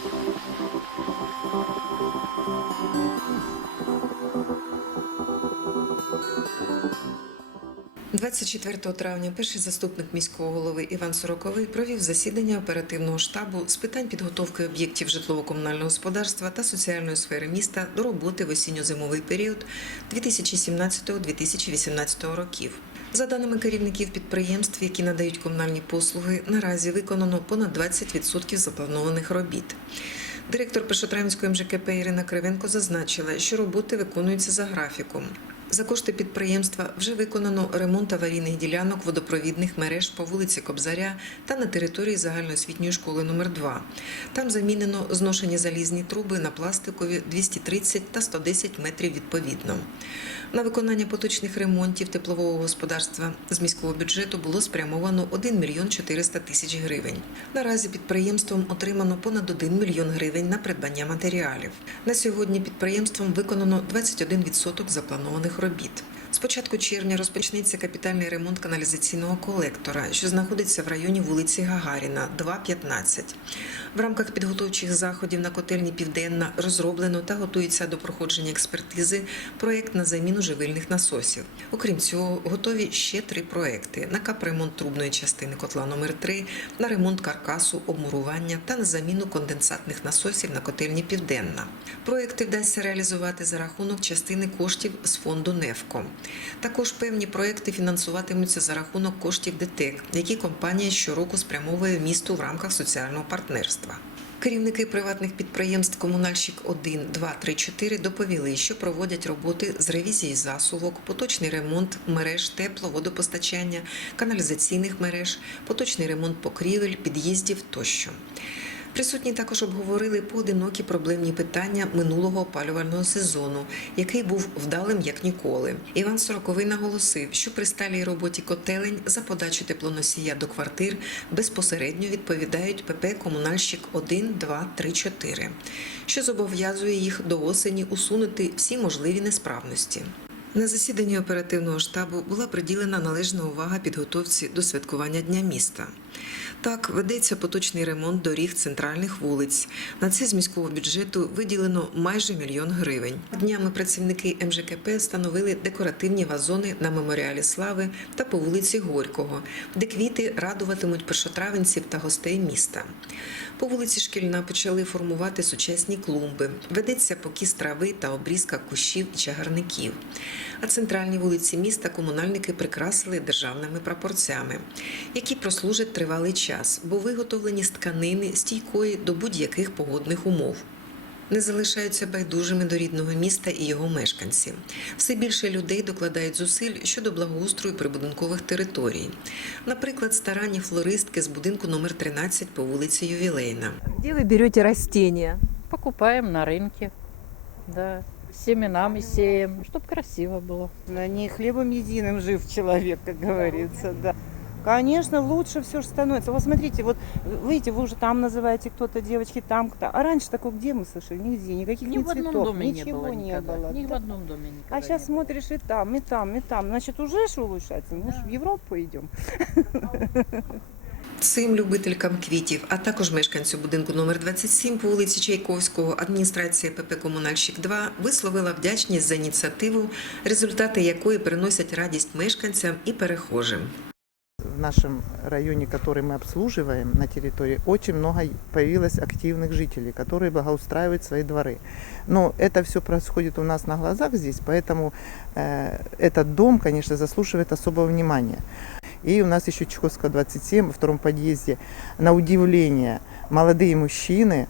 – 24 травня перший заступник міського голови Іван Сороковий провів засідання оперативного штабу з питань підготовки об'єктів житлово-комунального господарства та соціальної сфери міста до роботи в осінньо-зимовий період 2017-2018 років. За даними керівників підприємств, які надають комунальні послуги, наразі виконано понад 20% запланованих робіт. Директор Пешотравської МЖКП Ірина Кривенко зазначила, що роботи виконуються за графіком. За кошти підприємства вже виконано ремонт аварійних ділянок водопровідних мереж по вулиці Кобзаря та на території загальноосвітньої школи номер 2 Там замінено зношені залізні труби на пластикові 230 та 110 метрів відповідно. На виконання поточних ремонтів теплового господарства з міського бюджету було спрямовано 1 мільйон 400 тисяч гривень. Наразі підприємством отримано понад 1 мільйон гривень на придбання матеріалів. На сьогодні підприємством виконано 21% запланованих робіт. Початку червня розпочнеться капітальний ремонт каналізаційного колектора, що знаходиться в районі вулиці Гагаріна, 2.15. В рамках підготовчих заходів на котельні Південна розроблено та готується до проходження експертизи проєкт на заміну живильних насосів. Окрім цього, готові ще три проекти: на капремонт трубної частини котла номер 3 на ремонт каркасу, обмурування та на заміну конденсатних насосів на котельні Південна. Проекти вдасться реалізувати за рахунок частини коштів з фонду НЕФКО. Також певні проекти фінансуватимуться за рахунок коштів ДТЕК, які компанія щороку спрямовує місту в рамках соціального партнерства. Керівники приватних підприємств Комунальщик 1, 2, 3, 4 доповіли, що проводять роботи з ревізії засувок, поточний ремонт мереж тепло, водопостачання, каналізаційних мереж, поточний ремонт покрівель, під'їздів тощо. Присутні також обговорили поодинокі проблемні питання минулого опалювального сезону, який був вдалим як ніколи. Іван Сороковий наголосив, що при сталій роботі котелень за подачу теплоносія до квартир безпосередньо відповідають ПП Комунальщик 1, 2, 3, 4, що зобов'язує їх до осені усунути всі можливі несправності. На засіданні оперативного штабу була приділена належна увага підготовці до святкування Дня міста. Так, ведеться поточний ремонт доріг центральних вулиць. На це з міського бюджету виділено майже мільйон гривень. Днями працівники МЖКП встановили декоративні вазони на меморіалі слави та по вулиці Горького, де квіти радуватимуть першотравенців та гостей міста. По вулиці Шкільна почали формувати сучасні клумби. Ведеться покіс трави та обрізка кущів і чагарників. А центральні вулиці міста комунальники прикрасили державними прапорцями, які прослужать тривалий час, бо виготовлені з тканини стійкої до будь-яких погодних умов. Не залишаються байдужими до рідного міста і його мешканців. Все більше людей докладають зусиль щодо благоустрою прибудинкових територій. Наприклад, старанні флористки з будинку номер 13 по вулиці Ювілейна. Где вы берете растения? Покупаем на рынке. Да. Семенами сеем, чтобы красиво было. На не хлебом единым жив человек, как говорится, да. Конечно, лучше все же становится. Вот смотрите, вот видите, вы уже там называете кто-то, девочки там кто. А раньше такого где мы слышали? Нигде, никаких Ни ни в одном цветов, доме не ничего было не никогда. было. Ни в да. одном доме никогда. А сейчас не было. смотришь и там, и там, и там. Значит, уже же улучшается. Мы же Да. в Европу идем. Цим любителькам квітів, а також мешканцю будинку номер 27 по вулиці Чайковського, адміністрація ПП Комунальщик 2 висловила вдячність за ініціативу, результати якої приносять радість мешканцям і перехожим. в нашем районе, который мы обслуживаем на территории, очень много появилось активных жителей, которые благоустраивают свои дворы. Но это все происходит у нас на глазах здесь, поэтому э, этот дом, конечно, заслуживает особого внимания. И у нас еще Чайковского 27 во втором подъезде, на удивление, молодые мужчины,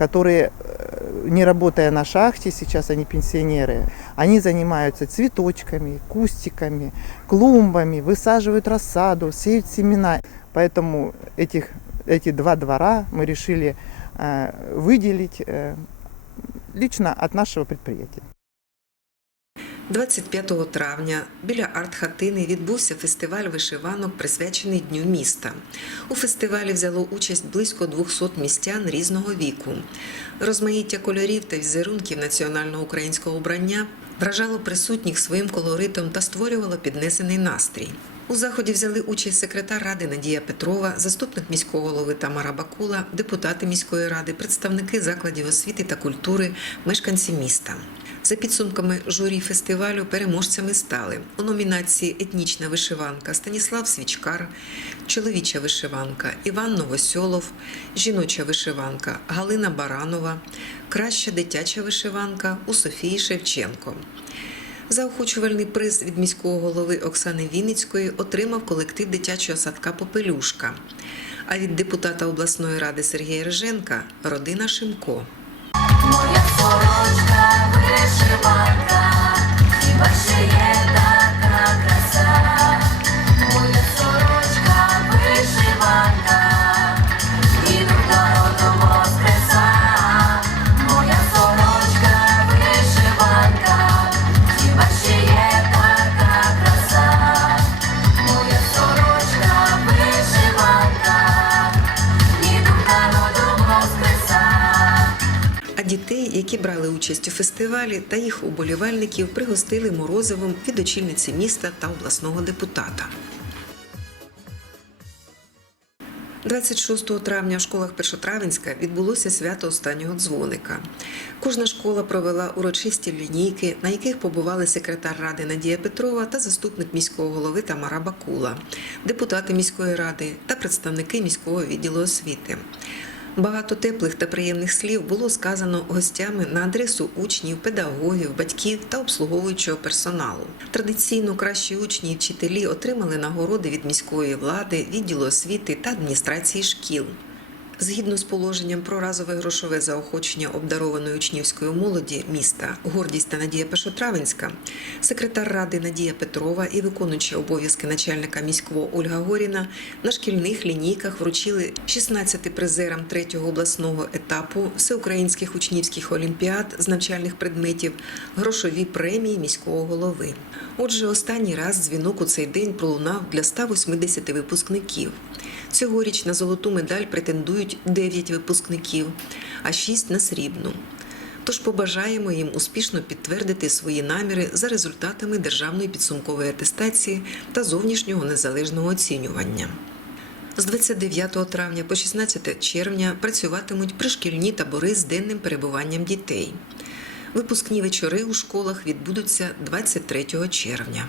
которые, э, не работая на шахте, сейчас они пенсионеры, они занимаются цветочками, кустиками, клумбами, высаживают рассаду, сеют семена. Поэтому этих, эти два двора мы решили э, выделить э, лично от нашего предприятия. 25 травня біля арт-хатини відбувся фестиваль вишиванок, присвячений Дню міста. У фестивалі взяло участь близько 200 містян різного віку. Розмаїття кольорів та візерунків національного українського обрання вражало присутніх своїм колоритом та створювало піднесений настрій. У заході взяли участь секретар ради Надія Петрова, заступник міського голови Тамара Бакула, депутати міської ради, представники закладів освіти та культури, мешканці міста. За підсумками журі фестивалю переможцями стали у номінації Етнічна вишиванка Станіслав Свічкар, чоловіча вишиванка Іван Новосьолов, жіноча вишиванка Галина Баранова, краща дитяча вишиванка у Софії Шевченко. Заохочувальний приз від міського голови Оксани Вінницької отримав колектив дитячого садка Попелюшка. А від депутата обласної ради Сергія Риженка родина Шимко. А дітей, які брали участь у фестивалі, та їх уболівальників пригостили морозивом від очільниці міста та обласного депутата. 26 травня в школах Першотравенська відбулося свято останнього дзвоника. Кожна школа провела урочисті лінійки, на яких побували секретар ради Надія Петрова та заступник міського голови Тамара Бакула, депутати міської ради та представники міського відділу освіти. Багато теплих та приємних слів було сказано гостями на адресу учнів, педагогів, батьків та обслуговуючого персоналу. Традиційно кращі учні і вчителі отримали нагороди від міської влади, відділу освіти та адміністрації шкіл. Згідно з положенням про разове грошове заохочення обдарованої учнівської молоді міста гордість та Надія Пешотравенська, секретар ради Надія Петрова і виконуючий обов'язки начальника міського Ольга Горіна на шкільних лінійках вручили 16 призерам третього обласного етапу всеукраїнських учнівських олімпіад з навчальних предметів грошові премії міського голови. Отже, останній раз дзвінок у цей день пролунав для 180 випускників. Цьогоріч на золоту медаль претендують 9 випускників, а 6 на срібну. Тож побажаємо їм успішно підтвердити свої наміри за результатами державної підсумкової атестації та зовнішнього незалежного оцінювання. З 29 травня по 16 червня працюватимуть пришкільні табори з денним перебуванням дітей. Випускні вечори у школах відбудуться 23 червня.